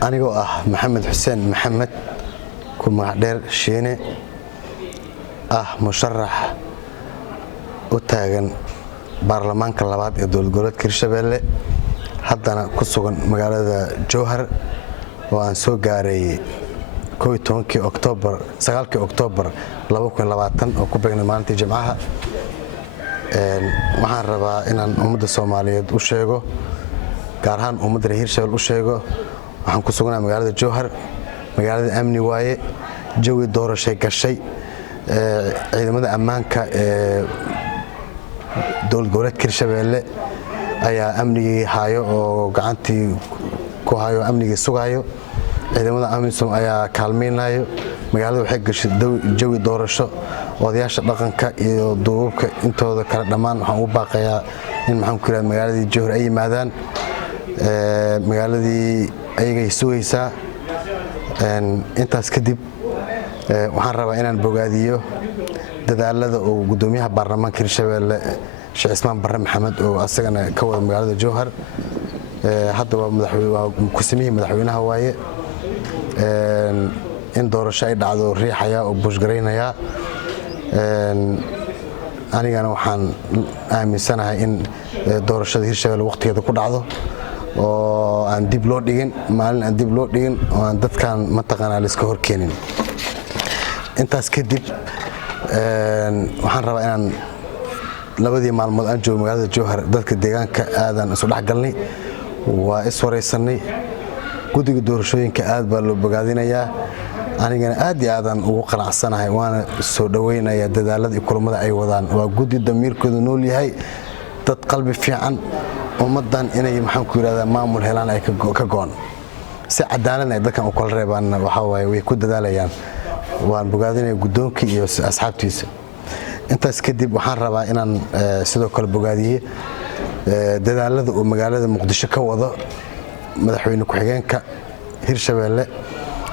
anigoo Maxamed Xuseen Maxamed ku magac dheer Shiine musharax u taagan baarlamaanka labaad ee dowlad goboleedka Hirshabelle haddana ku sugan magaalada Jowhar oo aan soo gaaray 11 Oktoobar 9 Oktoobar 2020 oo ku beegnay maalintii Jimcaha waxaan rabaa inaan ummadda Soomaaliyeed u sheego gaar ahaan ummadda reer Hirshabelle u sheego waxaan ku suganahay magaalada Jowhar magaalada amni waaye jawi doorashay gashay ciidamada ammaanka ee dowlad goboleedka Hirshabelle ayaa amnigii hayo oo gacantii ku hayo amnigii sugayo ciidamada amisom ayaa kaalmeynayo magaalada waxay gashay jawi doorasho odayaasha dhaqanka iyo duubabka intooda kala dhamaan waxaan u baaqayaa in maxaan ku yiraahdaa magaaladii Jowhar ay yimaadaan magaaladii ayagay sugaysaa intaas kadib waxaan rabaa inaan bogaadiyo dadaalada oo gudoomiyaha baarlamaanka Hirshabelle Sheekh Ismaan Barre Maxamed oo asagana ka wada magaalada Jowhar hadda waa madaxweynaha waaye in doorasho ay dhacdo riixaya oo bushgareynaya anigana waxaan aaminsanahay in doorashada Hirshabelle waqtigeeda ku dhacdo oo aan dib loo dhigin maalin aan dib loo dhigin oo aan dadkan mataqaanaa la iska horkeenin intaas kadib waxaan rabaa inaan labadii maalmood aan joogo magaalada Jowhar dadka deegaanka aadan isu dhaxgalnay waa is wareysanay guddiga doorashooyinka aad baa loo bogaadinayaa anigana aad iyo aadan ugu qanacsanahay waana soo dhaweynayaa dadaalada iyo kulamada ay wadaan waa guddi damiirkoodu nool yahay dad qalbi fiican ummadan inay maxaan ku yiraahdaa maamul helaan ay ka go'an si cadaalad ay dadkan u kala reebaan waxa waaye way ku dadaalayaan waan bogaadinay gudoonka iyo asxaabtiisa intaas kadib waxaan rabaa inaan sidoo kale bogaadiye dadaalada oo magaalada Muqdisho ka wado madaxweyne ku xigeenka Hirshabelle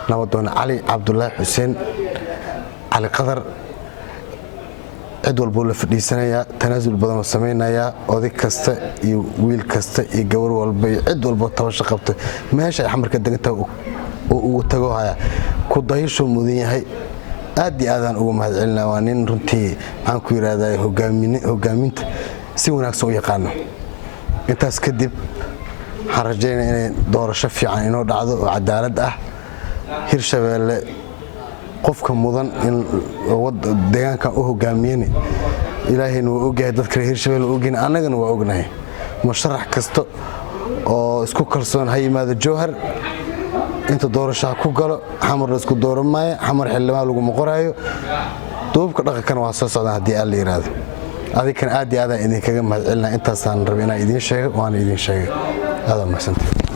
nabadoon Cali Cabdullaahi Xuseen Cali Qadar cid walba la fadhiisanaya tanaasul badan oo sameynaya oday kasta iyo wiil kasta iyo gabar walba cid walba tabasho qabta meesha ay xamarka deganta oo ugu tago haya ku dayasho mudan yahay aad iyo aadan ugu mahadcelinaa waa nin runtii waxaan ku yiraahdaa hogaaminta si wanaagsan u yaqaan intaas kadib waxaan rajaynayaa inay doorasho fiican inoo dhacdo oo cadaalad ah Hirshabelle qofka mudan in deegaanka u hogaamiyeen ilaahayna waa ogyahay dadka Hirshabelle oo ogin annagana waa ognahay musharax kasta oo isku kalsoon ha yimaado Jowhar inta doorasho ku galo xamar isku dooramay xamar xillimaa lagu qorayo duubka dhaqankan waa soo socdaan hadii aan la yiraahdo adikan aad iyo aad idin kaga mahadcelinaa intaas aan rabay inaan idin sheego waan idin sheegay aad ma santii